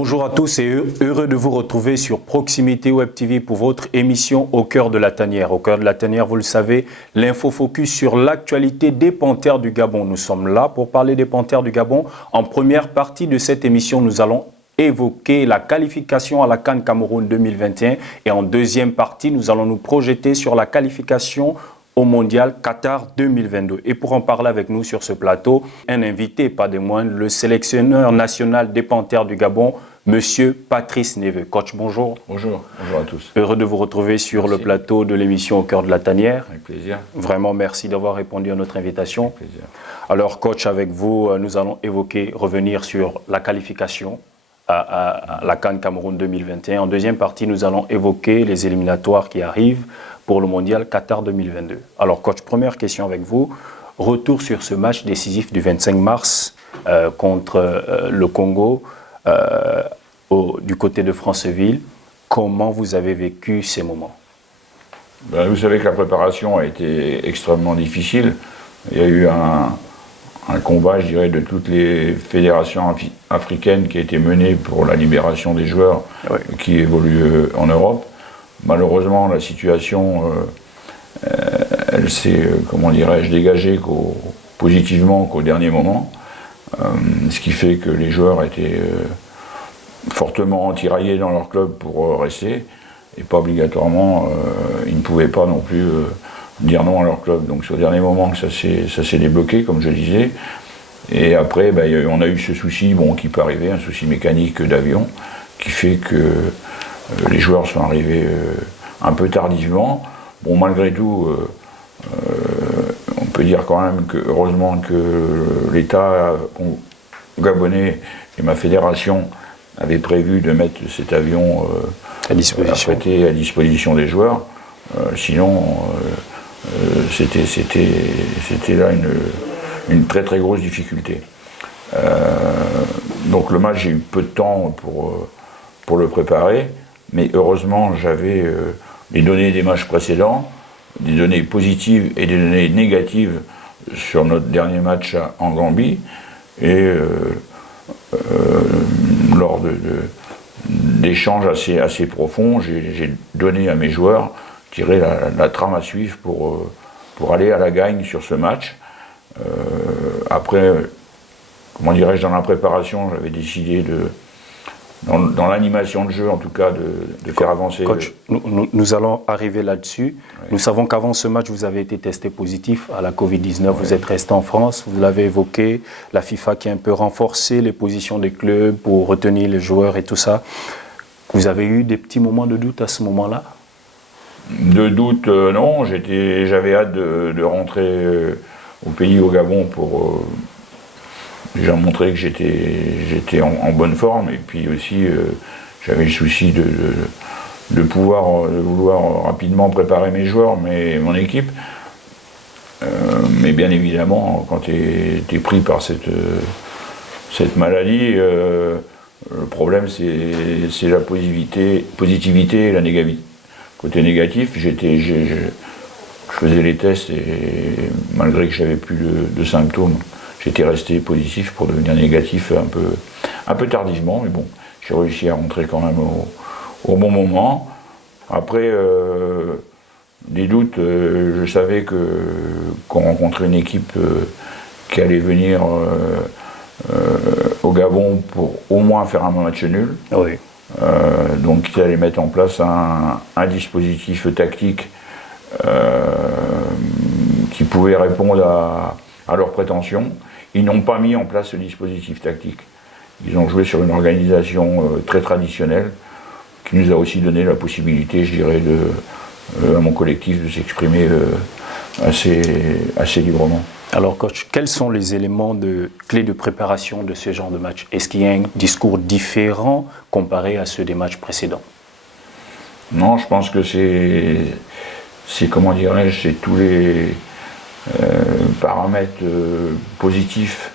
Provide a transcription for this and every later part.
Bonjour à tous et heureux de vous retrouver sur Proximité Web TV pour votre émission Au cœur de la tanière. Au cœur de la tanière, vous le savez, l'info focus sur l'actualité des Panthères du Gabon. Nous sommes là pour parler des Panthères du Gabon. En première partie de cette émission, nous allons évoquer la qualification à la CAN Cameroun 2021 et en deuxième partie, nous allons nous projeter sur la qualification au Mondial Qatar 2022. Et pour en parler avec nous sur ce plateau, un invité, pas des moindres, le sélectionneur national des Panthères du Gabon, Monsieur Patrice Neveu. Coach, bonjour. Bonjour, bonjour à tous. Heureux de vous retrouver sur le plateau de l'émission Au cœur de la tanière. Avec plaisir. Vraiment, merci d'avoir répondu à notre invitation. Avec plaisir. Alors, coach, avec vous, nous allons revenir sur la qualification à la CAN Cameroun 2021. En deuxième partie, nous allons évoquer les éliminatoires qui arrivent pour le Mondial Qatar 2022. Alors, coach, première question avec vous. Retour sur ce match décisif du 25 mars contre le Congo du côté de Franceville. Comment vous avez vécu ces moments? Vous savez que la préparation a été extrêmement difficile. Il y a eu un combat, je dirais, de toutes les fédérations africaines qui a été mené pour la libération des joueurs qui évoluent en Europe. Malheureusement, la situation, elle s'est, comment dirais-je, dégagée positivement qu'au dernier moment, ce qui fait que les joueurs étaient fortement tiraillés dans leur club pour rester, et pas obligatoirement, ils ne pouvaient pas non plus dire non à leur club. Donc c'est au dernier moment que ça s'est débloqué, comme je disais, et après, on a eu ce souci, qui peut arriver, un souci mécanique d'avion, qui fait que les joueurs sont arrivés un peu tardivement. Bon, malgré tout, on peut dire quand même que, heureusement que l'État gabonais et ma fédération avaient prévu de mettre cet avion à disposition des joueurs. Sinon, c'était là une très très grosse difficulté. Donc le match, j'ai eu peu de temps pour le préparer. Mais heureusement, j'avais les données des matchs précédents, des données positives et des données négatives sur notre dernier match en Gambie. Et lors d'échanges assez profonds, j'ai donné à mes joueurs, tiré la trame à suivre pour aller à la gagne sur ce match. Après, comment dirais-je, dans la préparation, j'avais décidé dans l'animation de jeu, en tout cas, de faire avancer. Coach, nous allons arriver là-dessus. Oui. Nous savons qu'avant ce match, vous avez été testé positif à la Covid-19. Oui. Vous êtes resté en France, vous l'avez évoqué, la FIFA qui a un peu renforcé les positions des clubs pour retenir les joueurs et tout ça. Vous avez eu des petits moments de doute à ce moment-là? De doute, non. J'avais hâte de rentrer au pays, au Gabon, pour déjà montrer que j'étais en bonne forme, et puis aussi j'avais le souci de vouloir rapidement préparer mes joueurs, mon équipe. Mais bien évidemment, quand tu es pris par cette maladie, le problème c'est la positivité et la négativité. Côté négatif, je faisais les tests et malgré que j'avais plus de symptômes, j'étais resté positif pour devenir négatif un peu tardivement, mais bon, j'ai réussi à rentrer quand même au bon moment. Après, des doutes, je savais qu'on rencontrait une équipe qui allait venir au Gabon pour au moins faire un match nul. Oui. Donc ils allaient mettre en place un dispositif tactique qui pouvait répondre à leurs prétentions. Ils n'ont pas mis en place ce dispositif tactique. Ils ont joué sur une organisation très traditionnelle qui nous a aussi donné la possibilité, je dirais, à mon collectif de s'exprimer assez librement. Alors coach, quels sont les éléments clés de préparation de ce genre de match? Est-ce qu'il y a un discours différent comparé à ceux des matchs précédents? Non, je pense que c'est comment dirais-je, c'est tous les paramètres positifs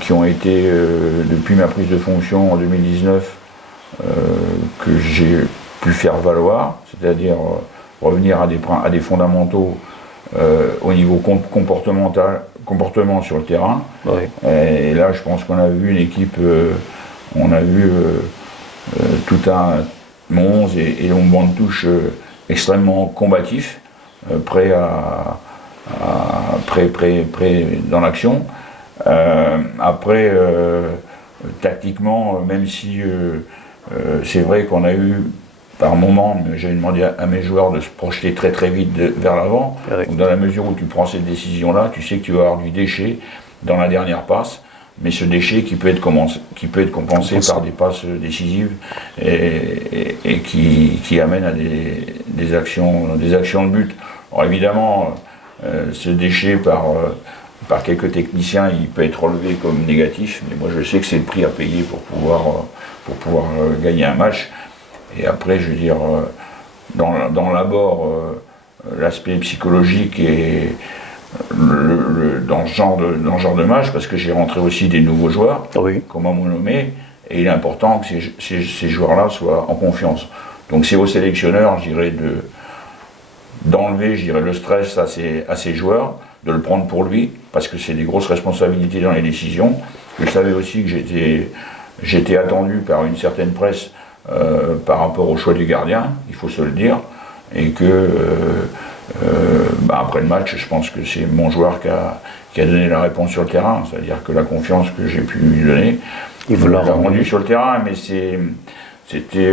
qui ont été, depuis ma prise de fonction en 2019, que j'ai pu faire valoir, c'est-à-dire revenir à des fondamentaux au niveau comportement sur le terrain. Oui. Et là, je pense qu'on a vu une équipe on a vu tout un 11 et un banc de touche extrêmement combatif, prêt dans l'action. Après, tactiquement, même si c'est vrai qu'on a eu par moment, j'avais demandé à mes joueurs de se projeter très très vite vers l'avant. Donc dans la mesure où tu prends cette décision-là, tu sais que tu vas avoir du déchet dans la dernière passe, mais ce déchet qui peut être compensé par des passes décisives et qui amènent à des actions de but. Alors évidemment, ce déchet par quelques techniciens, il peut être relevé comme négatif, mais moi je sais que c'est le prix à payer pour pouvoir gagner un match. Et après, je veux dire, dans l'abord, l'aspect psychologique et dans ce genre de match, parce que j'ai rentré aussi des nouveaux joueurs, comme à mon nommé, et il est important que ces joueurs-là soient en confiance. Donc c'est au sélectionneur, je dirais, d'enlever, je dirais, le stress à ces joueurs, de le prendre pour lui, parce que c'est des grosses responsabilités dans les décisions. Je savais aussi que j'étais attendu par une certaine presse par rapport au choix du gardien, il faut se le dire, et que après le match, je pense que c'est mon joueur qui a donné la réponse sur le terrain, c'est-à-dire que la confiance que j'ai pu lui donner, il l'a rendu sur le terrain, mais c'était,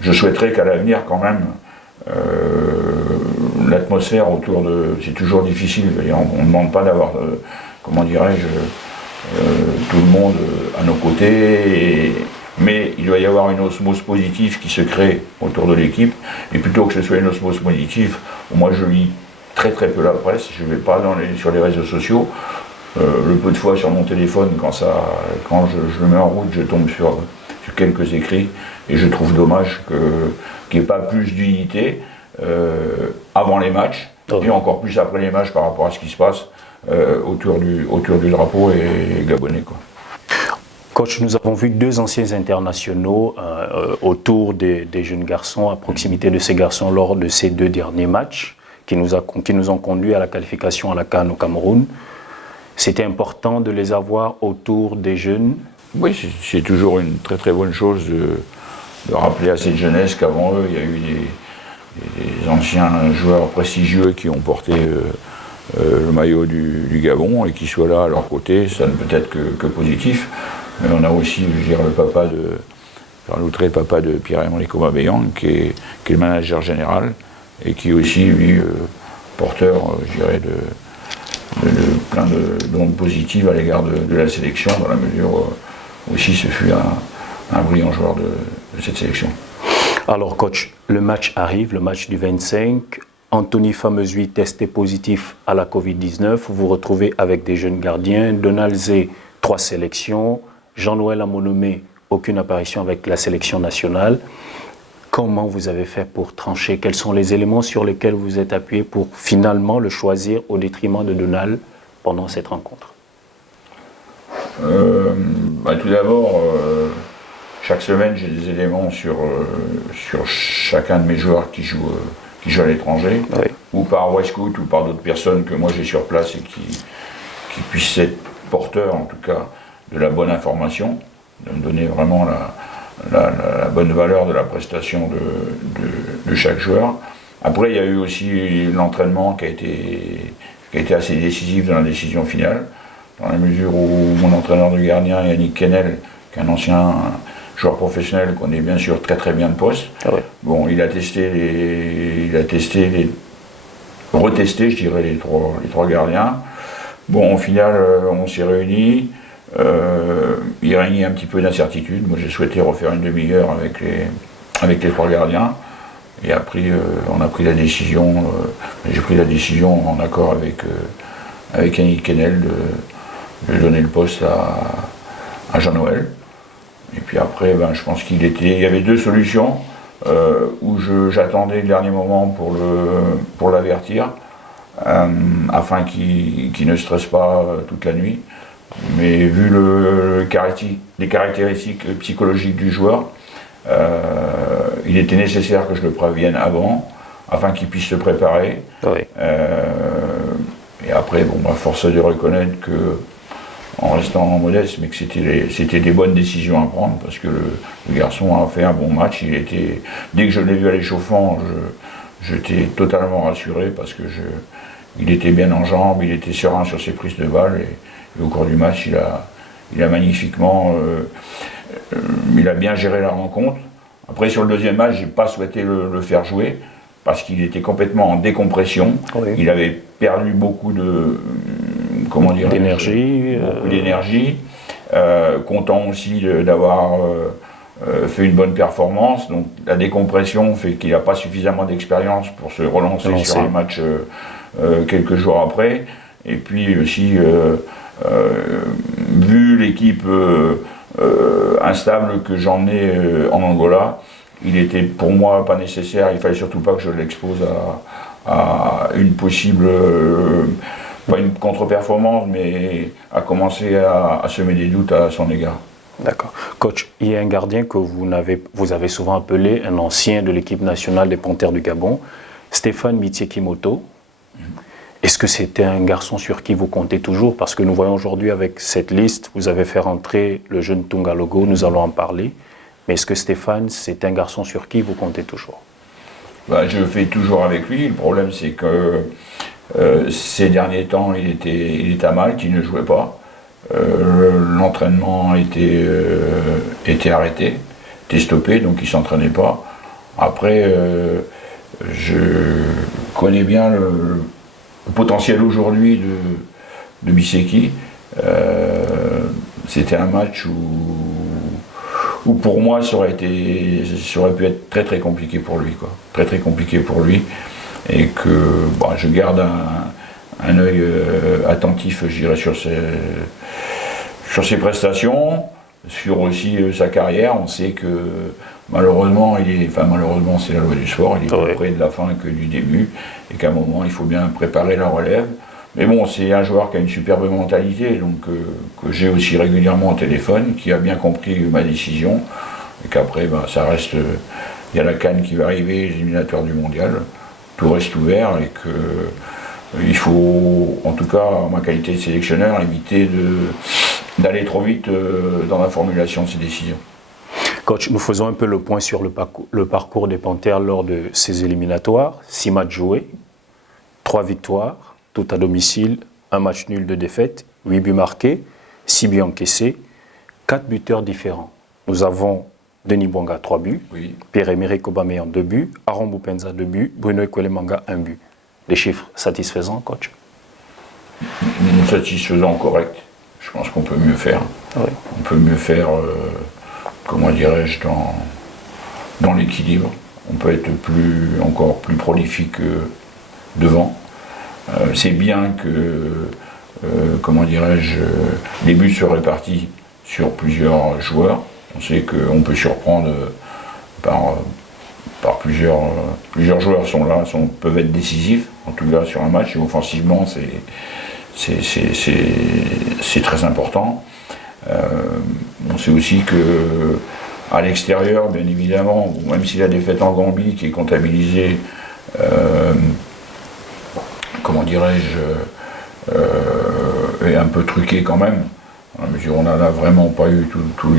je souhaiterais qu'à l'avenir quand même, l'atmosphère autour c'est toujours difficile, on ne demande pas d'avoir, comment dirais-je, tout le monde à nos côtés, mais il doit y avoir une osmose positive qui se crée autour de l'équipe, et plutôt que ce soit une osmose positive, moi je lis très très peu la presse, je ne vais pas sur les réseaux sociaux, le peu de fois sur mon téléphone, quand je le mets en route, je tombe sur quelques écrits, et je trouve dommage qu'il n'y ait pas plus d'unité avant les matchs, et encore plus après les matchs par rapport à ce qui se passe autour du drapeau et gabonais, quoi. Coach, nous avons vu deux anciens internationaux autour des jeunes garçons, à proximité de ces garçons lors de ces deux derniers matchs qui nous ont conduits à la qualification à la CAN au Cameroun. C'était important de les avoir autour des jeunes. Oui, c'est toujours une très très bonne chose de rappeler à cette jeunesse qu'avant eux, il y a eu des anciens joueurs prestigieux qui ont porté le maillot du Gabon, et qui soient là à leur côté, ça ne peut être que positif. Mais on a aussi, je veux dire, le papa de Pierre-Emerick Aubameyang, qui est le manager général, et qui est aussi, lui, porteur, je dirais, de plein d'ondes positives à l'égard de la sélection, dans la mesure où aussi ce fut un brillant joueur de cette sélection. Alors coach, le match arrive, le match du 25. Anthony Fameuseui testé positif à la Covid-19. Vous vous retrouvez avec des jeunes gardiens. Donald Zé, 3 sélections. Jean-Noël Amonomé, aucune apparition avec la sélection nationale. Comment vous avez fait pour trancher? Quels sont les éléments sur lesquels vous êtes appuyé pour finalement le choisir au détriment de Donald pendant cette rencontre? Tout d'abord, chaque semaine, j'ai des éléments sur chacun de mes joueurs qui jouent à l'étranger, ou par Westcoot ou par d'autres personnes que moi j'ai sur place et qui puissent être porteurs, en tout cas, de la bonne information, de me donner vraiment la bonne valeur de la prestation de chaque joueur. Après, il y a eu aussi l'entraînement qui a été assez décisif dans la décision finale, dans la mesure où mon entraîneur de gardien, Yannick Kennel, qui est un ancien joueur professionnel, connaît bien sûr très très bien le poste. Bon, il a retesté, je dirais, les trois gardiens. Bon, au final, on s'est réunis. Il régnait un petit peu d'incertitude. Moi, j'ai souhaité refaire une demi-heure avec les 3 gardiens. Et après, on a pris la décision, j'ai pris la décision en accord avec Yannick Kennel de donner le poste à Jean-Noël. Et puis après, je pense qu'il y avait 2 solutions où j'attendais le dernier moment pour l'avertir, afin qu'il ne stresse pas toute la nuit. Mais vu les caractéristiques psychologiques du joueur, il était nécessaire que je le prévienne avant, afin qu'il puisse se préparer. Et après, force est de reconnaître que en restant modeste, mais que c'était des bonnes décisions à prendre, parce que le garçon a fait un bon match. Dès que je l'ai vu à l'échauffement, j'étais totalement rassuré, parce que il était bien en jambes, il était serein sur ses prises de balles, et au cours du match, il a magnifiquement, il a bien géré la rencontre. Après, sur le deuxième match, j'ai pas souhaité le faire jouer, parce qu'il était complètement en décompression. Oui. Il avait perdu beaucoup d'énergie. Content aussi d'avoir fait une bonne performance. Donc la décompression fait qu'il n'a pas suffisamment d'expérience pour se relancer sur un match quelques jours après. Et puis aussi, vu l'équipe instable que j'en ai en Angola, il était pour moi pas nécessaire. Il fallait surtout pas que je l'expose à une possible, pas une contre-performance, mais à commencer à semer des doutes à son égard. D'accord. Coach, il y a un gardien que vous avez souvent appelé un ancien de l'équipe nationale des Panthères du Gabon, Stéphane Mitié-Kimoto. Est-ce que c'était un garçon sur qui vous comptez toujours? Parce que nous voyons aujourd'hui avec cette liste, vous avez fait rentrer le jeune Tunga Logo, nous allons en parler. Mais est-ce que Stéphane, c'est un garçon sur qui vous comptez toujours? Je fais toujours avec lui. Le problème, c'est que ces derniers temps, il était à Malte, il ne jouait pas. L'entraînement était arrêté, était stoppé, donc il ne s'entraînait pas. Après, je connais bien le potentiel aujourd'hui de Biseki. C'était un match où pour moi ça aurait pu être très très compliqué pour lui, quoi. Très très compliqué pour lui, et que je garde un œil attentif, je dirais, sur ses prestations, sur aussi sa carrière. On sait que malheureusement, malheureusement c'est la loi du sport, il est plus près de la fin que du début, et qu'à un moment il faut bien préparer la relève. Mais bon, c'est un joueur qui a une superbe mentalité, donc que j'ai aussi régulièrement au téléphone, qui a bien compris ma décision, et qu'après, ça reste. Il y a la CAN qui va arriver, les éliminatoires du mondial, tout reste ouvert, et qu'il faut, en tout cas, en ma qualité de sélectionneur, éviter d'aller trop vite dans la formulation de ces décisions. Coach, nous faisons un peu le point sur le parcours des Panthères lors de ces éliminatoires. 6 matchs joués, 3 victoires. Tout à domicile, un match nul de défaite, 8 buts marqués, 6 buts encaissés, 4 buteurs différents. Nous avons Denis Bouanga, 3 buts, oui. Pierre-Emerick Aubameyang, 2 buts, Aaron Boupendza, 2 buts, Bruno Ekwelemanga, 1 but. Les chiffres satisfaisants, coach? Satisfaisants, correct. Je pense qu'on peut mieux faire. Oui. On peut mieux faire, comment dirais-je, dans l'équilibre. On peut être encore plus prolifique devant. C'est bien que, comment dirais-je, les buts se répartissent sur plusieurs joueurs. On sait qu'on peut surprendre par plusieurs joueurs sont là, peuvent être décisifs, en tout cas sur un match, et offensivement c'est très important. On sait aussi que à l'extérieur, bien évidemment, même si la défaite en Gambie qui est comptabilisée, comment dirais-je, est un peu truqué quand même. À mesure où on n'a vraiment pas eu tous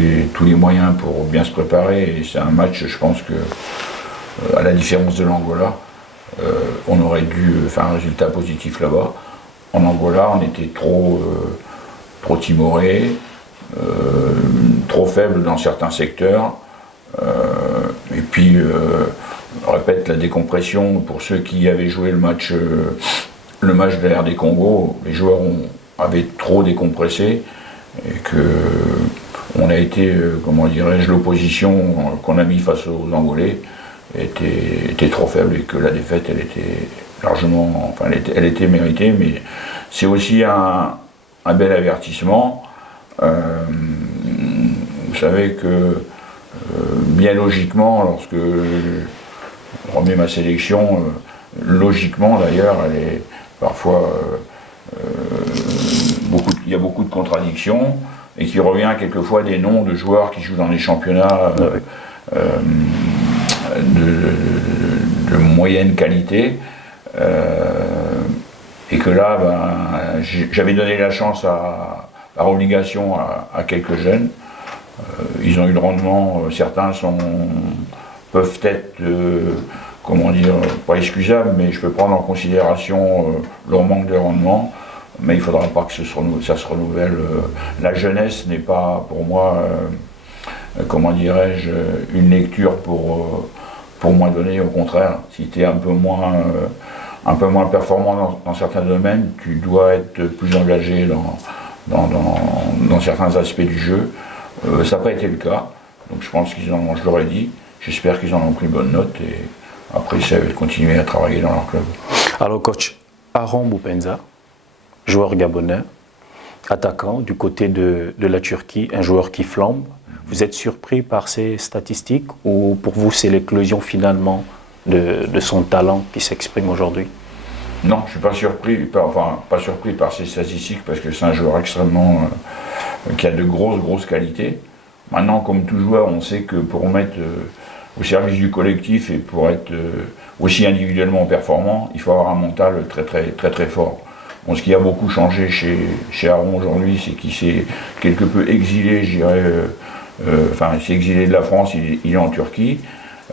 les moyens pour bien se préparer, et c'est un match, je pense que, à la différence de l'Angola, on aurait dû faire un résultat positif là-bas. En Angola, on était trop timoré, trop faible dans certains secteurs, et puis, je répète, la décompression, pour ceux qui avaient joué le match de la RD Congo, les joueurs avaient trop décompressé, et on a été, comment dirais-je, l'opposition qu'on a mis face aux Angolais était trop faible, et que la défaite, elle était largement, elle était méritée, mais c'est aussi un bel avertissement. Vous savez que, bien logiquement, lorsque je remets ma sélection, logiquement d'ailleurs, elle est parfois il y a beaucoup de contradictions, et qui revient quelquefois des noms de joueurs qui jouent dans les championnats de moyenne qualité, et que là, j'avais donné la chance à par obligation à quelques jeunes. Ils ont eu le rendement, certains peuvent être, comment dire, pas excusables, mais je peux prendre en considération leur manque de rendement, mais il ne faudra pas que ça se renouvelle. La jeunesse n'est pas, pour moi, comment dirais-je, une lecture pour moi donner. Au contraire, si tu es un peu moins performant dans certains domaines, tu dois être plus engagé dans certains aspects du jeu. Ça n'a pas été le cas, donc je pense je leur ai dit, j'espère qu'ils en ont pris bonne note et après ça va continuer à travailler dans leur club. Alors coach, Aaron Boupenza, joueur gabonais, attaquant du côté de la Turquie, un joueur qui flambe. Vous êtes surpris par ces statistiques ou pour vous c'est l'éclosion finalement de son talent qui s'exprime aujourd'hui? Non, je ne suis pas surpris, pas surpris par ces statistiques parce que c'est un joueur extrêmement qui a de grosses qualités. Maintenant, comme tout joueur, on sait que pour mettre au service du collectif et pour être aussi individuellement performant, il faut avoir un mental très fort. Bon, ce qui a beaucoup changé chez Aaron aujourd'hui, c'est qu'il s'est quelque peu exilé, je dirais, il s'est exilé de la France, il est en Turquie,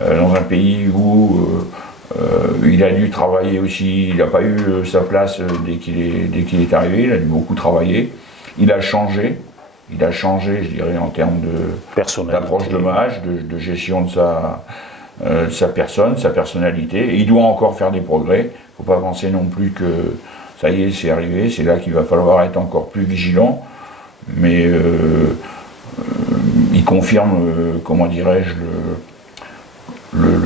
dans un pays où il a dû travailler aussi, il n'a pas eu sa place dès qu'il est arrivé, il a dû beaucoup travailler. Il a changé, je dirais, en termes d'approche de match, de gestion de sa personne, sa personnalité. Et il doit encore faire des progrès. Il ne faut pas penser non plus que ça y est, c'est arrivé. C'est là qu'il va falloir être encore plus vigilant. Mais il confirme, comment dirais-je, le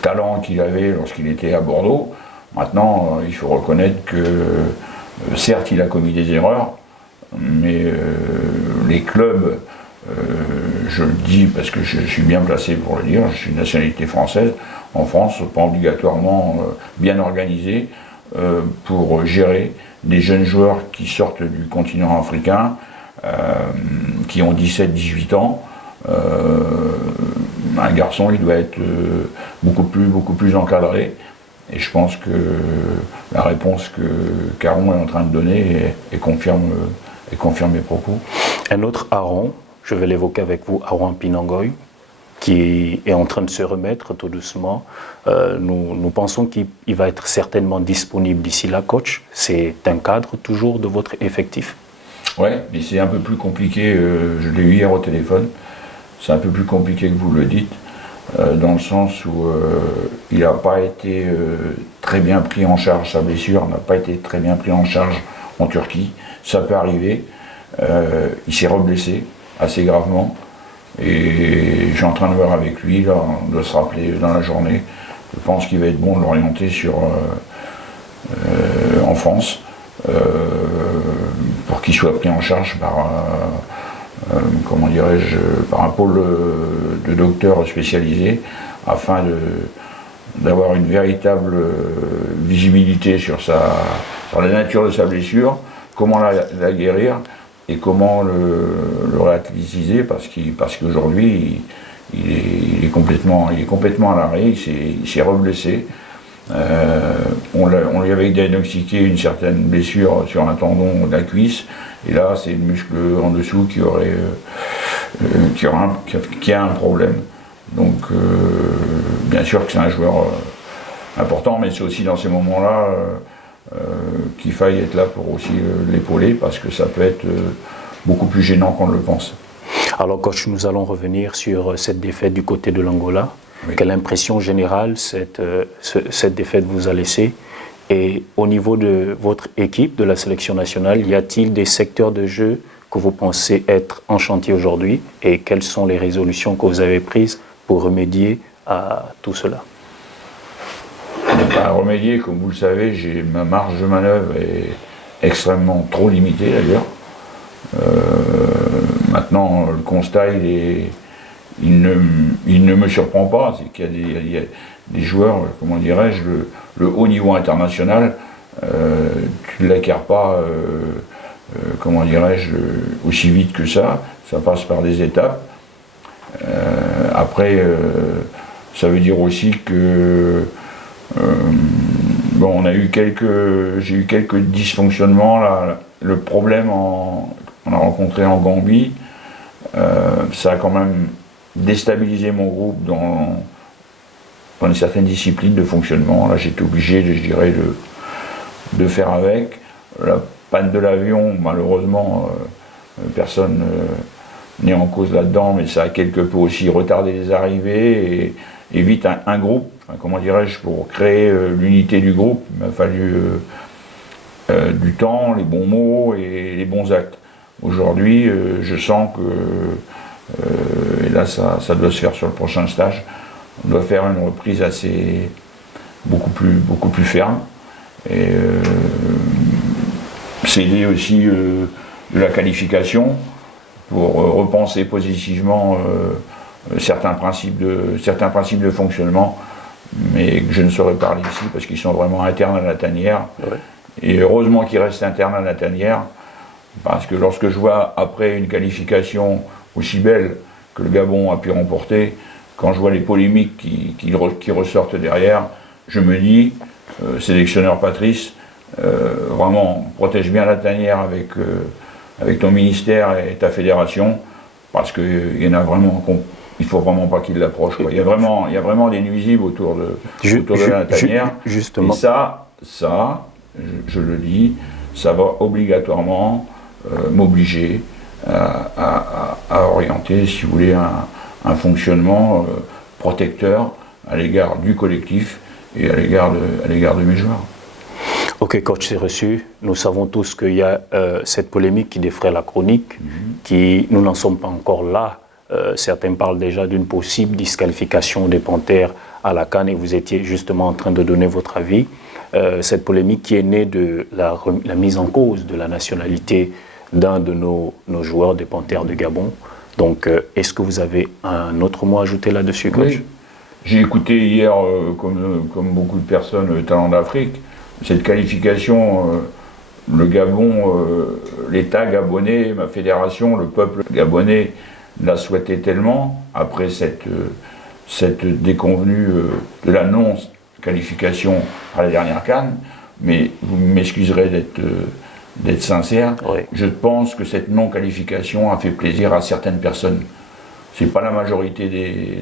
talent qu'il avait lorsqu'il était à Bordeaux. Maintenant, il faut reconnaître que, certes, il a commis des erreurs, mais les clubs, je le dis parce que je suis bien placé pour le dire, je suis de nationalité française, en France, sont pas obligatoirement bien organisés pour gérer des jeunes joueurs qui sortent du continent africain, qui ont 17-18 ans. Un garçon, il doit être beaucoup plus encadré. Et je pense que la réponse qu'Aaron est en train de donner confirme mes propos. Un autre Aaron, je vais l'évoquer avec vous, Aaron Pinangoy, qui est en train de se remettre tout doucement. Nous pensons qu'il va être certainement disponible d'ici là, coach. C'est un cadre toujours de votre effectif? Oui, mais c'est un peu plus compliqué, je l'ai eu hier au téléphone, c'est un peu plus compliqué que vous le dites, dans le sens où il n'a pas été très bien pris en charge, sa blessure n'a pas été très bien pris en charge en Turquie. Ça peut arriver, il s'est reblessé assez gravement et je suis en train de voir avec lui, là, de se rappeler dans la journée. Je pense qu'il va être bon de l'orienter en France pour qu'il soit pris en charge par, comment dirais-je, par un pôle de docteurs spécialisés afin d'avoir une véritable visibilité sur la nature de sa blessure, comment la guérir et comment le relativiser parce qu'aujourd'hui il est complètement à l'arrêt, il s'est reblessé. On lui avait diagnostiqué une certaine blessure sur un tendon de la cuisse et là c'est le muscle en dessous qui a un problème. Donc bien sûr que c'est un joueur important, mais c'est aussi dans ces moments-là qu'il faille être là pour aussi l'épauler parce que ça peut être beaucoup plus gênant qu'on ne le pense. Alors coach, nous allons revenir sur cette défaite du côté de l'Angola. Oui. Quelle impression générale cette défaite vous a laissé? Et au niveau de votre équipe, de la sélection nationale, y a-t-il des secteurs de jeu que vous pensez être en chantier aujourd'hui? Et quelles sont les résolutions que vous avez prises pour remédier à tout cela? Remédier, comme vous le savez, ma marge de manœuvre est extrêmement trop limitée d'ailleurs. Maintenant, le constat, il ne me surprend pas, c'est qu'il y a des joueurs, comment dirais-je, le haut niveau international, tu ne l'acquiers pas, comment dirais-je, aussi vite que ça passe par des étapes. Après, ça veut dire aussi que bon, j'ai eu quelques dysfonctionnements là. Le problème rencontré en Gambie. Ça a quand même déstabilisé mon groupe dans une certaine discipline de fonctionnement. Là, j'étais obligé, je dirais, de faire avec. La panne de l'avion, malheureusement, personne n'est en cause là-dedans, mais ça a quelque peu aussi retardé les arrivées et vite un groupe, comment dirais-je, pour créer l'unité du groupe, il m'a fallu du temps, les bons mots et les bons actes. Aujourd'hui, je sens que, et là ça doit se faire sur le prochain stage, on doit faire une reprise beaucoup plus ferme. Et céder aussi de la qualification pour repenser positivement certains principes de fonctionnement, mais que je ne saurais parler ici parce qu'ils sont vraiment internes à la tanière. Ouais. Et heureusement qu'ils restent internes à la tanière, parce que lorsque je vois après une qualification aussi belle que le Gabon a pu remporter, quand je vois les polémiques qui ressortent derrière, je me dis, sélectionneur Patrice, vraiment protège bien la tanière avec ton ministère et ta fédération, parce qu'il y en a vraiment, il faut vraiment pas qu'il l'approche. Il y a vraiment des nuisibles autour de la tanière. Justement. Et ça, je le dis, ça va obligatoirement m'obliger à orienter, si vous voulez, un fonctionnement protecteur à l'égard du collectif et à l'égard de mes joueurs. Ok, coach, c'est reçu. Nous savons tous qu'il y a cette polémique qui défraie la chronique, nous n'en sommes pas encore là. Certains parlent déjà d'une possible disqualification des Panthères à la CAN et vous étiez justement en train de donner votre avis. Cette polémique qui est née de la mise en cause de la nationalité d'un de nos joueurs des Panthères de Gabon. Donc, est-ce que vous avez un autre mot à ajouter là-dessus, coach? Oui. J'ai écouté hier, comme beaucoup de personnes, le Talent d'Afrique, cette qualification, le Gabon, l'État gabonais, ma fédération, le peuple gabonais l'a souhaité tellement, après cette déconvenue de la non-qualification à la dernière CAN, mais vous m'excuserez d'être sincère, oui. Je pense que cette non-qualification a fait plaisir à certaines personnes. C'est pas la majorité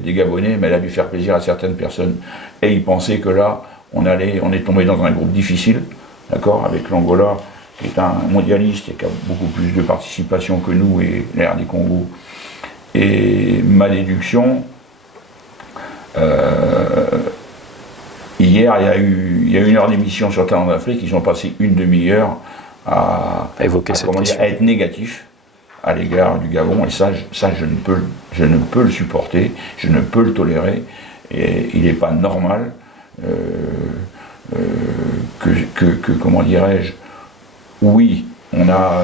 des Gabonais, mais elle a dû faire plaisir à certaines personnes. Et ils pensaient que là, on est tombé dans un groupe difficile, d'accord, avec l'Angola, qui est un mondialiste et qui a beaucoup plus de participation que nous et l'Air des Congo. Et ma déduction, hier, il y a eu une heure d'émission sur Talent d'Afrique, ils ont passé une demi-heure à être négatif à l'égard du Gabon, et ça je ne peux le supporter, je ne peux le tolérer, et il n'est pas normal que comment dirais-je, oui, on a,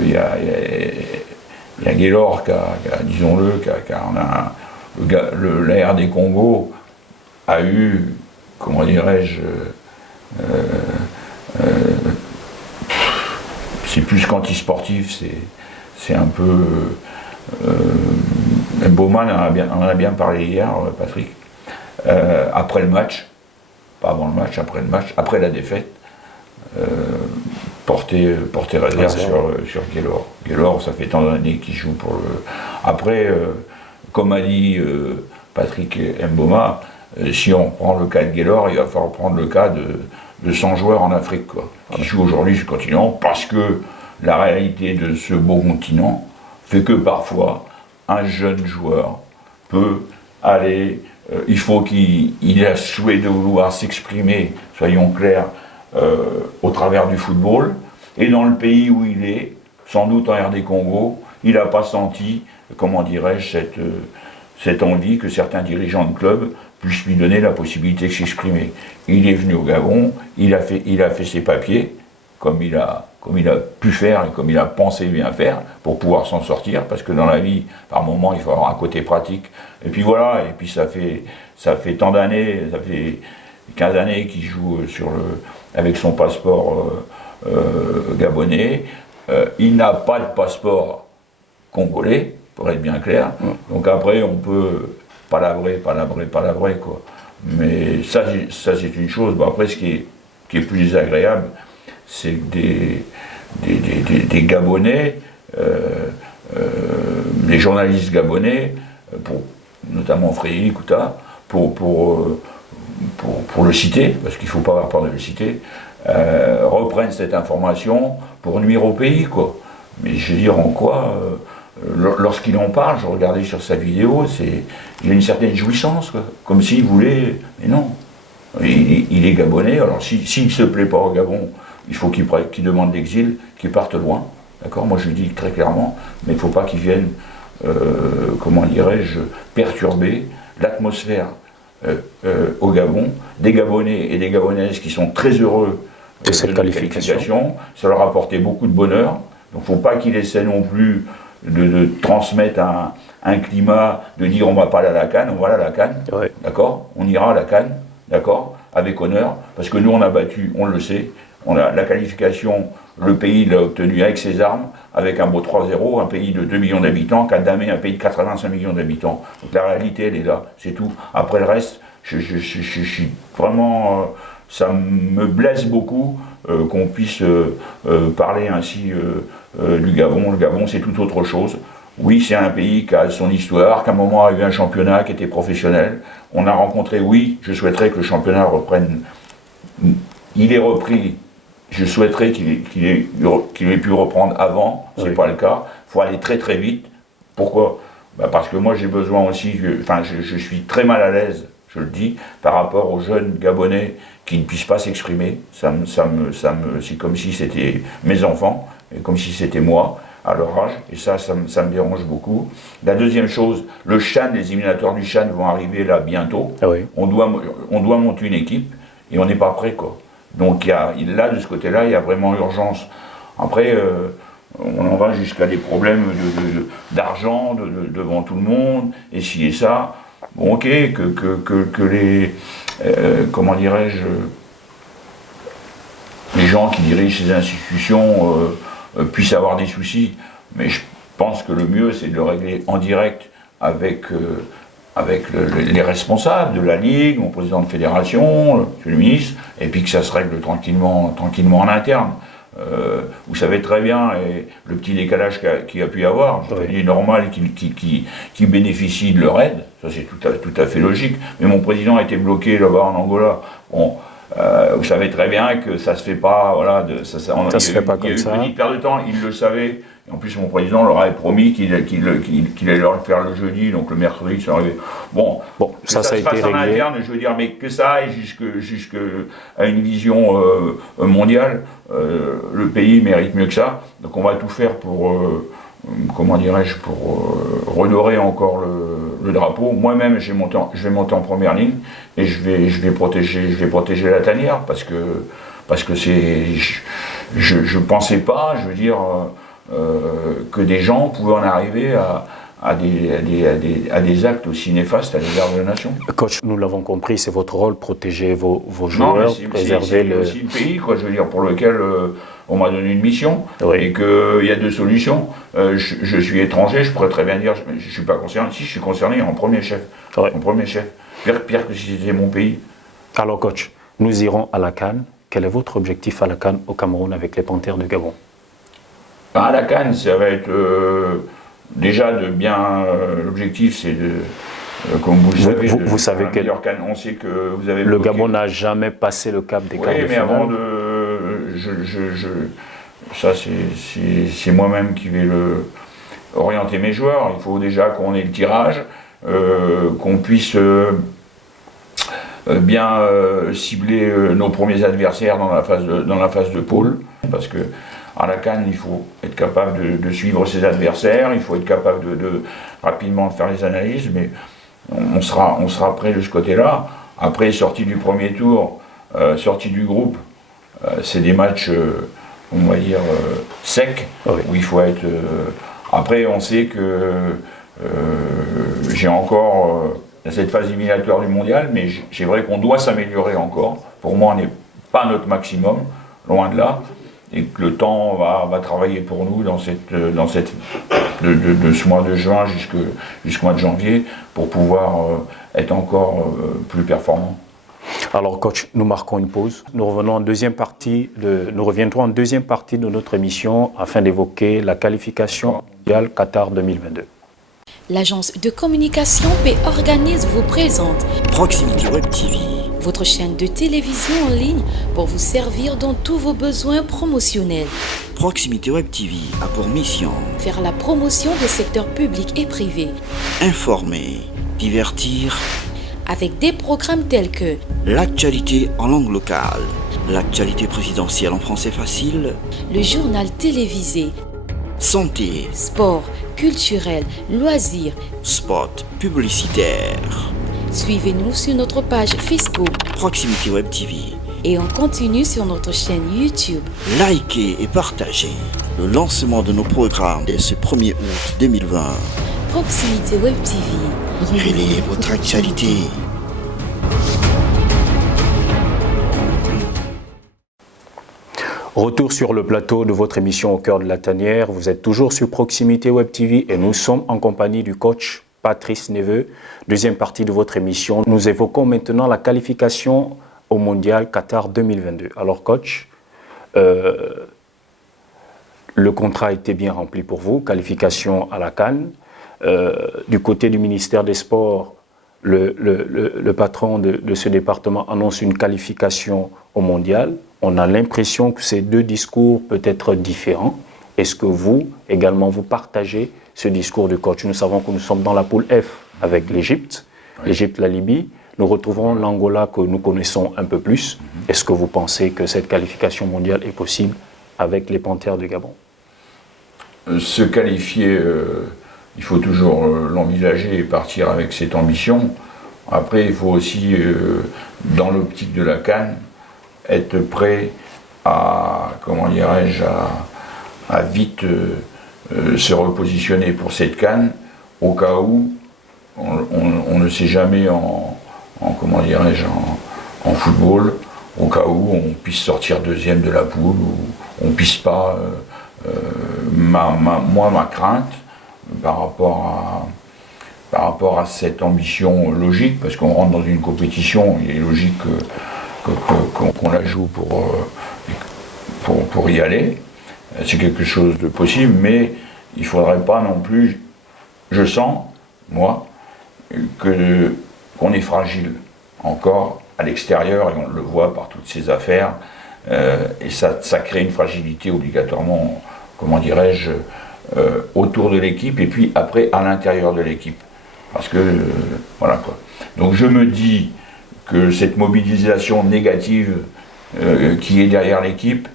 il y a Gaylor disons-le, l'Air des Congo a eu, comment dirais-je, c'est plus qu'anti-sportif, c'est un peu... Bowman en a bien parlé hier, Patrick, après le match, pas avant le match, après la défaite, porter réserve sur Gaylor. Gaylor, ça fait tant d'années qu'il joue pour le... Après, comme a dit Patrick Mboma, si on prend le cas de Gaylor, il va falloir prendre le cas de 100 joueurs en Afrique, quoi, qui jouent aujourd'hui sur le continent, parce que la réalité de ce beau continent fait que parfois, un jeune joueur peut aller, il faut qu'il ait le souhait de vouloir s'exprimer, soyons clairs, au travers du football, et dans le pays où il est, sans doute en RD Congo, il n'a pas senti, comment dirais-je, cette envie que certains dirigeants de club puissent lui donner la possibilité de s'exprimer. Il est venu au Gabon, il a fait ses papiers, comme il a pu faire et comme il a pensé bien faire pour pouvoir s'en sortir, parce que dans la vie, par moment, il faut avoir un côté pratique. Et puis voilà, et puis ça fait tant d'années, ça fait 15 années qu'il joue avec son passeport gabonais. Il n'a pas de passeport congolais, pour être bien clair. Donc après, on peut palabrer, quoi. Mais ça c'est une chose. Bon, après, ce qui est plus désagréable, c'est que des Gabonais les journalistes gabonais, notamment Frédéric Kouta, pour le citer, parce qu'il ne faut pas avoir peur de le citer, reprennent cette information pour nuire au pays, quoi. Mais je veux dire, en quoi, lorsqu'il en parle, je regardais sur sa vidéo, il y a une certaine jouissance, quoi, comme s'il voulait, mais non. Il est gabonais, alors s'il ne se plaît pas au Gabon, il faut qu'il demande l'exil, qu'il parte loin, d'accord? Moi je lui dis très clairement, mais il ne faut pas qu'il vienne, comment dirais-je, perturber l'atmosphère au Gabon, des Gabonais et des Gabonaises qui sont très heureux de cette qualification. Ça leur a apporté beaucoup de bonheur, donc il ne faut pas qu'il essaie non plus de transmettre un climat, de dire on ne va pas aller à la CAN, on va aller à la CAN, ouais. D'accord? On ira à la CAN, d'accord? Avec honneur, parce que nous on a battu, on le sait, la qualification, le pays l'a obtenu avec ses armes, avec un beau 3-0, un pays de 2 millions d'habitants, Kandamé, un pays de 85 millions d'habitants. Donc la réalité, elle est là, c'est tout. Après le reste, je suis vraiment... ça me blesse beaucoup qu'on puisse parler ainsi du Gabon. Le Gabon, c'est tout autre chose. Oui, c'est un pays qui a son histoire, qu'à un moment a eu un championnat qui était professionnel. On a rencontré, oui, je souhaiterais que le championnat reprenne. Il est repris. Je souhaiterais qu'il ait pu reprendre avant, c'est oui. Pas le cas. Il faut aller très très vite. Pourquoi? Parce que moi j'ai besoin aussi, je suis très mal à l'aise, je le dis, par rapport aux jeunes Gabonais qui ne puissent pas s'exprimer. C'est comme si c'était mes enfants, et comme si c'était moi, à leur âge, et ça me dérange beaucoup. La deuxième chose, le CHAN, les éliminateurs du CHAN vont arriver là bientôt. Ah oui. On doit monter une équipe, et on n'est pas prêt, quoi. Donc là, de ce côté-là, il y a vraiment urgence. Après, on en va jusqu'à des problèmes d'argent devant tout le monde, et ci et ça. Bon, ok, que les... comment dirais-je... les gens qui dirigent ces institutions puissent avoir des soucis, mais je pense que le mieux, c'est de le régler en direct avec les responsables de la Ligue, mon président de fédération, le ministre, et puis que ça se règle tranquillement en interne. Vous savez très bien, et le petit décalage qu'il y a pu y avoir, il est normal qu'il bénéficie de leur aide, ça c'est tout à fait logique, mais mon président a été bloqué là-bas en Angola. Bon, vous savez très bien que ça se fait pas, voilà, ça se fait pas comme ça. Il y a eu une petite perte de temps, il le savait. Et en plus, mon président leur avait promis qu'il allait leur le faire le jeudi, donc le mercredi, c'est arrivé. Bon, ça a été réglé. En interne, je veux dire, mais que ça aille jusqu'à une vision mondiale, le pays mérite mieux que ça. Donc on va tout faire pour, comment dirais-je, pour redorer encore le drapeau. Moi-même, je vais monter en première ligne et je vais protéger la tanière parce que c'est, je pensais pas, je veux dire. Que des gens pouvaient en arriver à des actes aussi néfastes à l'égard de la nation. Coach, nous l'avons compris, c'est votre rôle, protéger vos joueurs, préserver le... C'est aussi le pays, quoi, je veux dire, pour lequel on m'a donné une mission, oui. Et qu'il y a deux solutions. Je suis étranger, je pourrais très bien dire, je ne suis pas concerné. Si, je suis concerné en premier chef. Oui. En premier chef. Pire que si c'était mon pays. Alors, coach, nous irons à la CAN. Quel est votre objectif à la CAN au Cameroun avec les Panthères du Gabon? À la CAN, ça va être déjà de bien. L'objectif, c'est de, comme vous le savez, vous savez que CAN, on sait que vous avez. Le Gabon n'a jamais passé le cap des quarts de finale. Oui, mais avant de, ça c'est moi-même qui vais orienter mes joueurs. Il faut déjà qu'on ait le tirage, qu'on puisse bien cibler nos premiers adversaires dans la phase de poule, parce que. À la CAN, il faut être capable de suivre ses adversaires, il faut être capable de rapidement faire les analyses, mais on sera prêt de ce côté-là. Après, sortie du premier tour, sortie du groupe, c'est des matchs, on va dire, secs, oui. Où il faut être... après, on sait que j'ai encore cette phase éliminatoire du mondial, mais c'est vrai qu'on doit s'améliorer encore. Pour moi, on n'est pas à notre maximum, loin de là. Et que le temps va travailler pour nous de ce mois de juin jusqu'au mois de janvier pour pouvoir être encore plus performants. Alors coach, nous marquons une pause. Nous reviendrons en deuxième partie de notre émission afin d'évoquer la qualification mondiale Qatar 2022. L'agence de communication P Organise vous présente Proximité Web TV, votre chaîne de télévision en ligne pour vous servir dans tous vos besoins promotionnels. Proximité Web TV a pour mission Faire la promotion des secteurs publics et privés. informer, divertir, Avec des programmes tels que l'actualité en langue locale, l'actualité présidentielle en français facile, le journal télévisé, santé, sport, culturel, loisirs. spot publicitaire, Suivez-nous sur notre page Facebook Proximité Web TV. et en continu sur notre chaîne YouTube. Likez et partagez le lancement de nos programmes dès ce 1er août 2020. Proximité Web TV. Relayez votre actualité. Retour sur le plateau de votre émission Au cœur de la tanière. Vous êtes toujours sur Proximité Web TV et nous sommes en compagnie du coach Patrice Neveu. Deuxième partie de votre émission. Nous évoquons maintenant la qualification au Mondial Qatar 2022. Alors coach, le contrat a été bien rempli pour vous, qualification à la CAN. Du côté du ministère des Sports, le patron de ce département annonce une qualification au Mondial. On a l'impression que ces deux discours peuvent être différents. Est-ce que vous, également, vous partagez ce discours du coach? Nous savons que nous sommes dans la poule F avec l'Égypte, l'Égypte, la Libye. Nous retrouverons l'Angola que nous connaissons un peu plus. Est-ce que vous pensez que cette qualification mondiale est possible avec les Panthères du Gabon? Se qualifier, il faut toujours l'envisager et partir avec cette ambition. Après, il faut aussi, dans l'optique de la CAN, être prêt à, comment dirais-je, à vite se repositionner pour cette CAN, au cas où on ne sait jamais comment dirais-je, en football, au cas où on puisse sortir deuxième de la poule, ou on ne puisse pas. Ma crainte par rapport à cette ambition logique, parce qu'on rentre dans une compétition, il est logique qu'on la joue pour y aller. C'est quelque chose de possible, mais il ne faudrait pas non plus, je sens, moi, qu'on est fragile encore à l'extérieur, et on le voit par toutes ces affaires, et ça crée une fragilité obligatoirement, comment dirais-je, autour de l'équipe, et puis après à l'intérieur de l'équipe. Parce que, voilà quoi. Donc je me dis que cette mobilisation négative qui est derrière l'équipe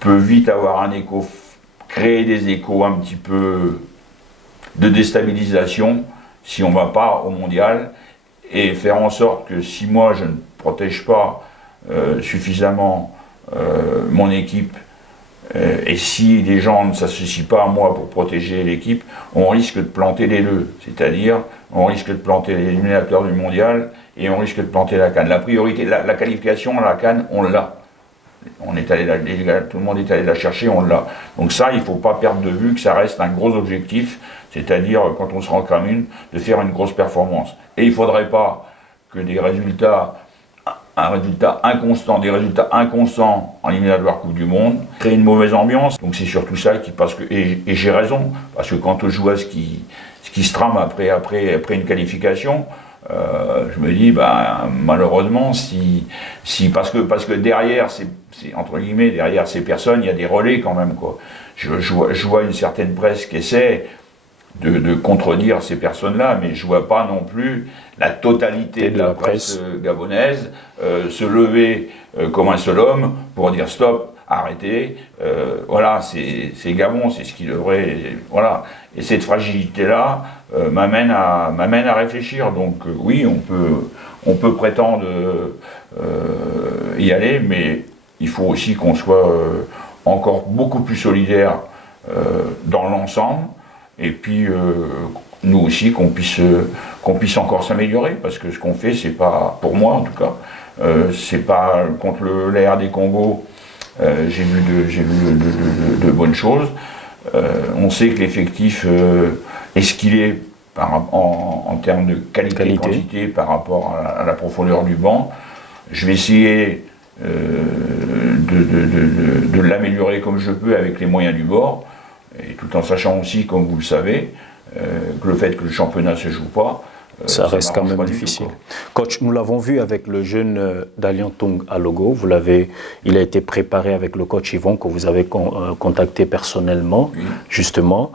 peut vite avoir un écho, créer des échos un petit peu de déstabilisation si on ne va pas au mondial, et faire en sorte que si moi je ne protège pas suffisamment mon équipe, et si les gens ne s'associent pas à moi pour protéger l'équipe, on risque de planter les deux. C'est-à-dire, on risque de planter les éliminateurs du mondial et on risque de planter la CAN. La priorité, la qualification à la CAN, on l'a. Tout le monde est allé la chercher, on l'a. Donc ça, il ne faut pas perdre de vue que ça reste un gros objectif, c'est-à-dire, quand on sera en commune, de faire une grosse performance. Et il ne faudrait pas que des résultats inconstants en éliminatoire Coupe du Monde, créer une mauvaise ambiance. Donc c'est surtout ça qui passe. Et j'ai raison, parce que quand on joue à ce qui se trame après une qualification, je me dis, malheureusement, parce que derrière, entre guillemets, derrière ces personnes, il y a des relais quand même, quoi. Je vois une certaine presse qui essaie de contredire ces personnes-là, mais je ne vois pas non plus la totalité de la presse gabonaise se lever comme un seul homme pour dire stop, arrêtez, voilà, c'est Gabon, c'est ce qui devrait, voilà. Et cette fragilité-là m'amène à réfléchir. Donc oui, on peut prétendre y aller, mais il faut aussi qu'on soit encore beaucoup plus solidaire dans l'ensemble. Et puis nous aussi qu'on puisse encore s'améliorer, parce que ce qu'on fait, c'est pas, pour moi en tout cas, c'est pas contre la RD Congo, j'ai vu de bonnes choses. On sait que l'effectif est ce qu'il est en termes de qualité et quantité par rapport à la profondeur du banc. je vais essayer de l'améliorer comme je peux avec les moyens du bord, et tout en sachant aussi, comme vous le savez, que le fait que le championnat ne se joue pas, ça reste quand même difficile. Coach, nous l'avons vu avec le jeune Dalian Tung Alogo. Il a été préparé avec le coach Yvon, que vous avez contacté personnellement, oui. Justement.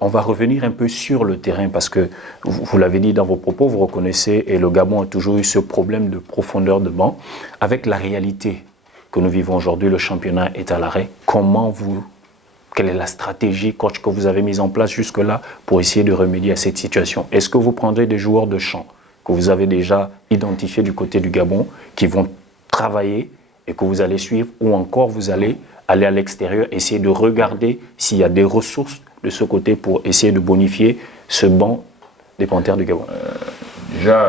On va revenir un peu sur le terrain parce que, vous l'avez dit dans vos propos, vous reconnaissez, et le Gabon a toujours eu ce problème de profondeur de banc. Avec la réalité que nous vivons aujourd'hui, le championnat est à l'arrêt. Quelle est la stratégie, coach, que vous avez mise en place jusque-là pour essayer de remédier à cette situation? Est-ce que vous prendrez des joueurs de champ que vous avez déjà identifiés du côté du Gabon, qui vont travailler et que vous allez suivre, ou encore vous allez aller à l'extérieur, essayer de regarder s'il y a des ressources de ce côté pour essayer de bonifier ce banc des Panthères du Gabon? Déjà,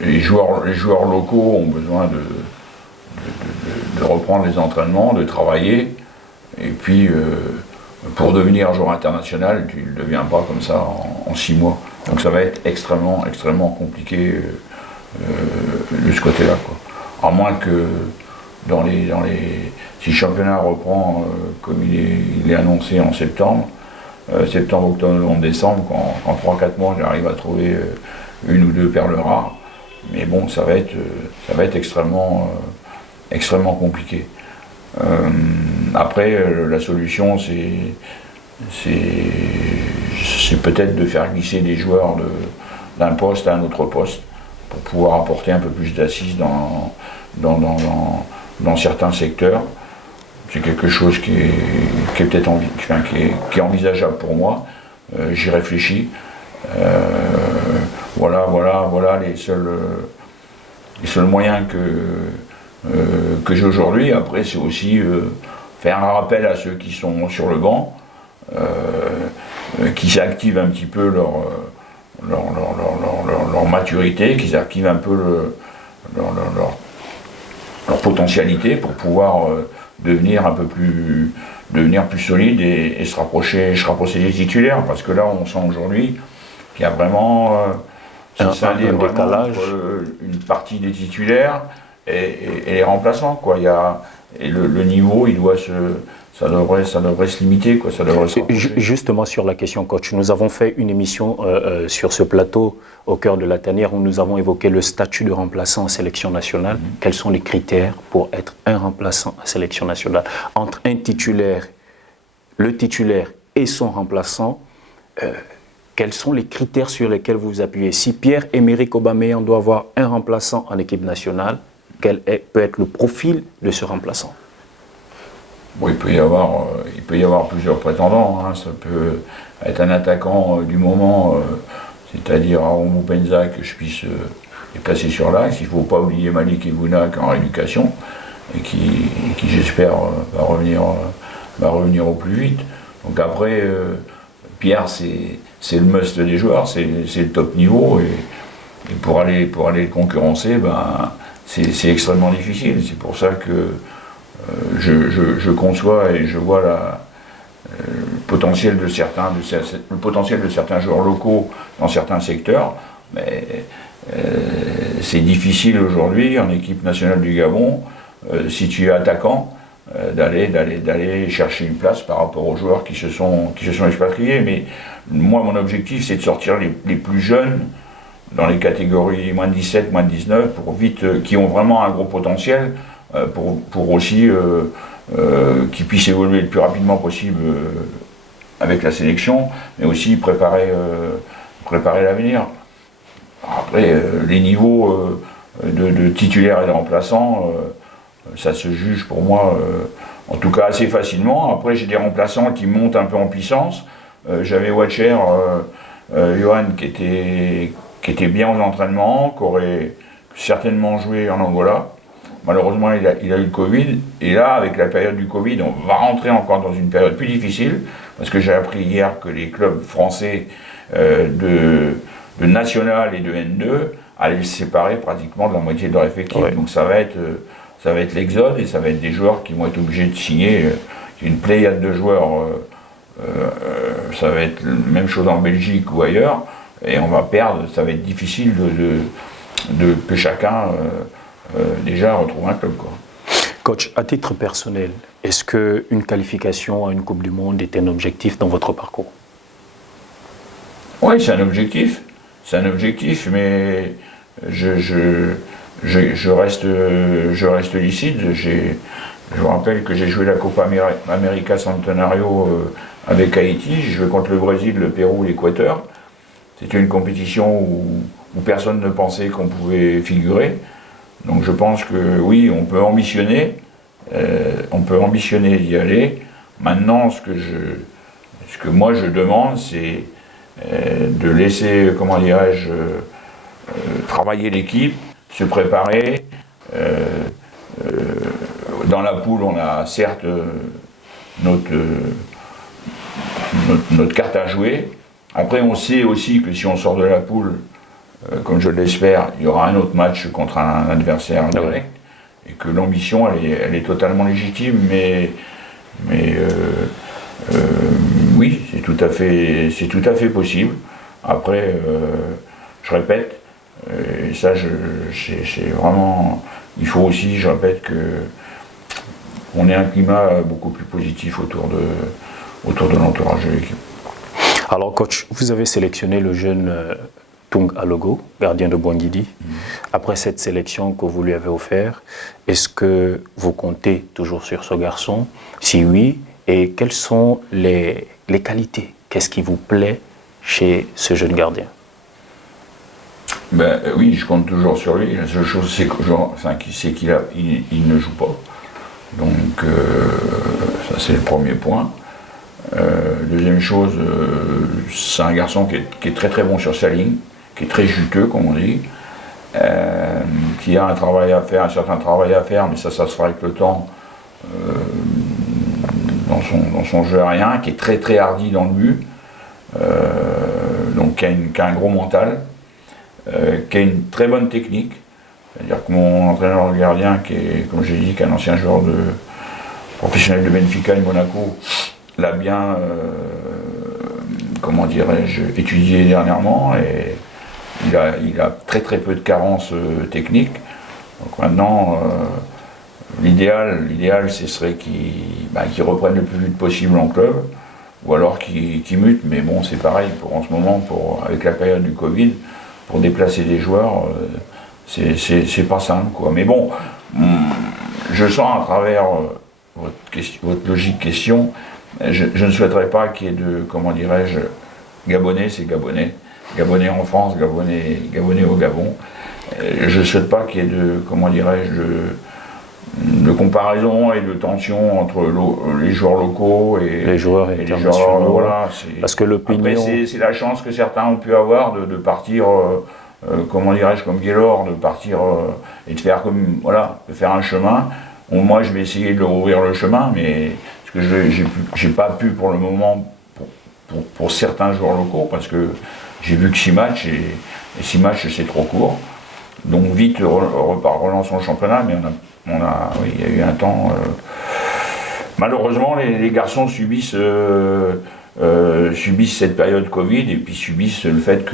les joueurs locaux ont besoin de reprendre les entraînements, de travailler, et puis pour devenir joueur international, tu ne le deviens pas comme ça en 6 mois. Donc ça va être extrêmement compliqué de ce côté-là, quoi. À moins que si le championnat reprend comme il est annoncé en septembre, octobre, novembre, décembre, qu'en 3-4 mois j'arrive à trouver 1 ou 2 perles rares, mais bon, ça va être extrêmement compliqué. Après, la solution, c'est peut-être de faire glisser des joueurs d'un poste à un autre poste pour pouvoir apporter un peu plus d'assises dans certains secteurs. C'est quelque chose qui est peut-être qui est envisageable pour moi. J'y réfléchis. Voilà les seuls moyens que j'ai aujourd'hui. Après, c'est aussi faire un rappel à ceux qui sont sur le banc, qu'ils activent un petit peu leur maturité, qu'ils activent un peu leur potentialité pour pouvoir devenir plus solide et se rapprocher des titulaires. Parce que là, on sent aujourd'hui qu'il y a vraiment un décalage entre une partie des titulaires et les remplaçants, quoi. Et le niveau, ça devrait se limiter, quoi. Ça devrait se rapprocher. Justement sur la question, coach, nous avons fait une émission sur ce plateau au cœur de la tanière où nous avons évoqué le statut de remplaçant en sélection nationale. Quels sont les critères pour être un remplaçant en sélection nationale? Entre le titulaire et son remplaçant, quels sont les critères sur lesquels vous vous appuyez? Si Pierre-Emerick Aubameyang doit avoir un remplaçant en équipe nationale, quel peut être le profil de ce remplaçant? Bon, il peut y avoir plusieurs prétendants, hein. Ça peut être un attaquant du moment, c'est-à-dire Aaron Moupenza, que je puisse déplacer sur l'axe. Il ne faut pas oublier Malik Evouna qui est en rééducation et qui j'espère, va revenir au plus vite. Donc après, Pierre, c'est le must des joueurs, c'est le top niveau, et pour aller le concurrencer, c'est extrêmement difficile. C'est pour ça que je conçois et je vois le potentiel de certains joueurs locaux dans certains secteurs, mais c'est difficile aujourd'hui en équipe nationale du Gabon, si tu es attaquant, d'aller chercher une place par rapport aux joueurs qui se sont expatriés. Mais moi, mon objectif, c'est de sortir les plus jeunes dans les catégories moins de 17, moins de 19, qui ont vraiment un gros potentiel, pour aussi qu'ils puissent évoluer le plus rapidement possible avec la sélection, mais aussi préparer l'avenir. Après, les niveaux de titulaires et de remplaçants, ça se juge pour moi, en tout cas assez facilement. Après, j'ai des remplaçants qui montent un peu en puissance. J'avais Watcher, Johan, qui était bien aux entraînements, qui aurait certainement joué en Angola. Malheureusement, il a eu le Covid. Et là, avec la période du Covid, on va rentrer encore dans une période plus difficile, parce que j'ai appris hier que les clubs français de National et de N2 allaient se séparer pratiquement de la moitié de leur effectif. Ouais. Donc ça va être l'exode, et ça va être des joueurs qui vont être obligés de signer une pléiade de joueurs. Ça va être la même chose en Belgique ou ailleurs, et on va perdre. Ça va être difficile que chacun déjà retrouve un club, quoi. Coach, à titre personnel, est-ce qu'une qualification à une Coupe du Monde est un objectif dans votre parcours? Oui, c'est un objectif. C'est un objectif, mais je reste lucide. Je vous rappelle que j'ai joué la Copa América Centenario avec Haïti. J'ai joué contre le Brésil, le Pérou, l'Équateur. C'était une compétition où personne ne pensait qu'on pouvait figurer. Donc je pense que oui, on peut ambitionner d'y aller. Maintenant, ce que moi je demande, c'est de laisser, comment dirais-je, travailler l'équipe, se préparer. Dans la poule, on a certes notre carte à jouer. Après, on sait aussi que si on sort de la poule, comme je l'espère, il y aura un autre match contre un adversaire direct, et que l'ambition, elle est totalement légitime, mais oui, c'est tout à fait possible. Après, je répète, et ça, c'est vraiment, il faut aussi, je répète, qu'on ait un climat beaucoup plus positif autour de l'entourage de l'équipe. Alors coach, vous avez sélectionné le jeune Tung Alogo, gardien de Bouanguidi. Après cette sélection que vous lui avez offerte, est-ce que vous comptez toujours sur ce garçon? Si oui, et quelles sont les qualités? Qu'est-ce qui vous plaît chez ce jeune gardien? Ben, oui, je compte toujours sur lui. La seule chose, c'est qu'il ne joue pas. Donc, ça c'est le premier point. Deuxième chose, c'est un garçon qui est très très bon sur sa ligne, qui est très juteux, comme on dit, qui a un certain travail à faire, mais ça se fera avec le temps, dans son jeu aérien, qui est très très hardi dans le but, donc qui a un gros mental, qui a une très bonne technique. C'est-à-dire que mon entraîneur de gardien, qui est, comme j'ai dit, qui est un ancien joueur professionnel de Benfica et Monaco, l'a bien, comment dirais-je, étudié dernièrement, et il a très très peu de carences techniques. Donc maintenant, l'idéal ce serait qu'il reprenne le plus vite possible en club, ou alors qu'il mute, mais bon, c'est pareil, en ce moment, avec la période du Covid, pour déplacer des joueurs, c'est pas simple, quoi. Mais bon, je sens à travers votre logique question, je ne souhaiterais pas qu'il y ait de, comment dirais-je, Gabonais, c'est Gabonais. Gabonais en France, Gabonais au Gabon. Je ne souhaite pas qu'il y ait de, comment dirais-je, de comparaison et de tension entre les joueurs locaux et les joueurs internationaux. Voilà, parce que l'opinion... Après, c'est la chance que certains ont pu avoir de partir, comment dirais-je, comme Gaylor, de partir et de faire comme, voilà, de faire un chemin. Bon, moi, je vais essayer de leur ouvrir le chemin, mais parce que j'ai pas pu pour le moment pour certains joueurs locaux, parce que j'ai vu que 6 matchs, et 6 matchs c'est trop court. Donc vite relançons le championnat, mais oui, il y a eu un temps. Malheureusement, les garçons subissent cette période Covid, et puis subissent le fait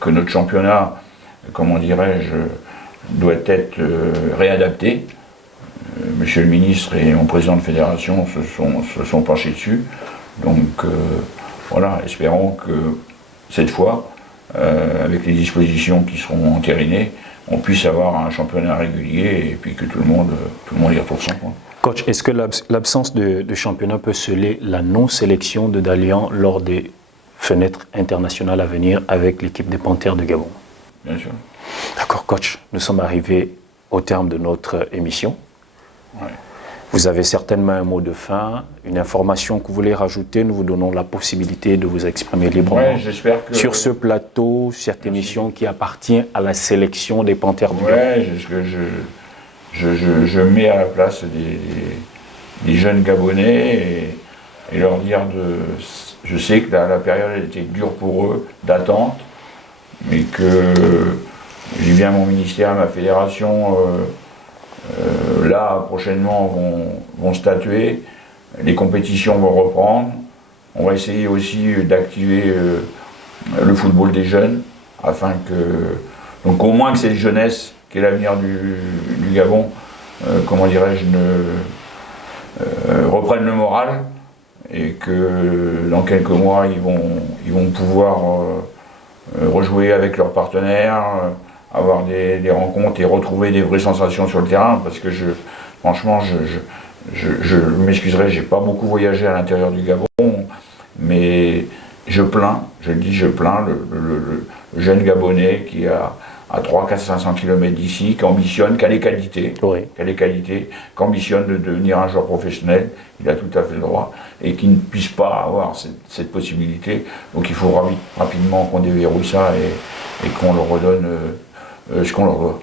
que notre championnat, comment dirais-je, doit être réadapté. Monsieur le ministre et mon président de fédération se sont penchés dessus. Donc voilà, espérons que cette fois, avec les dispositions qui seront entérinées, on puisse avoir un championnat régulier et puis que tout le monde y retrouve son point. Coach, est-ce que l'absence de championnat peut sceller la non-sélection de Dalian lors des fenêtres internationales à venir avec l'équipe des Panthères de Gabon? Bien sûr. D'accord, coach, nous sommes arrivés au terme de notre émission. Ouais. Vous avez certainement un mot de fin, une information que vous voulez rajouter. Nous vous donnons la possibilité de vous exprimer librement sur ce plateau, cette émission qui appartient à la sélection des Panthères du Gabon. Je mets à la place des jeunes Gabonais et leur dire je sais que la période était dure pour eux, d'attente, mais que j'ai bien mon ministère, ma fédération, là prochainement vont statuer, les compétitions vont reprendre. On va essayer aussi d'activer le football des jeunes afin Donc au moins que cette jeunesse, qui est l'avenir du Gabon, comment dirais-je, reprenne le moral, et que dans quelques mois, ils vont pouvoir rejouer avec leurs partenaires, avoir des rencontres et retrouver des vraies sensations sur le terrain, parce que franchement, je m'excuserai, j'ai pas beaucoup voyagé à l'intérieur du Gabon, mais je plains le jeune Gabonais qui a à 300, 400, 500 km d'ici, qui ambitionne, qui a les qualités, qui ambitionne de devenir un joueur professionnel, il a tout à fait le droit, et qui ne puisse pas avoir cette possibilité. Donc il faut rapidement qu'on déverrouille ça et qu'on leur redonne ce qu'on leur doit.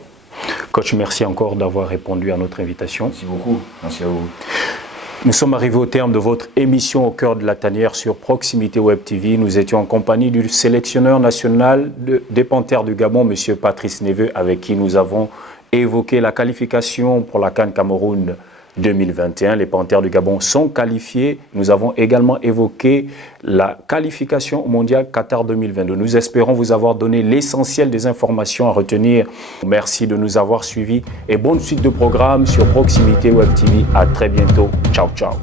Coach, merci encore d'avoir répondu à notre invitation. Merci beaucoup, merci à vous. Nous sommes arrivés au terme de votre émission Au cœur de la tanière sur Proximité Web TV. Nous étions en compagnie du sélectionneur national des Panthères du Gabon, M. Patrice Neveu, avec qui nous avons évoqué la qualification pour la CAN Cameroun 2021. Les Panthères du Gabon sont qualifiés. Nous avons également évoqué la qualification au mondial Qatar 2022. Nous espérons vous avoir donné l'essentiel des informations à retenir. Merci de nous avoir suivis et bonne suite de programme sur Proximité Web TV. À très bientôt. Ciao, ciao.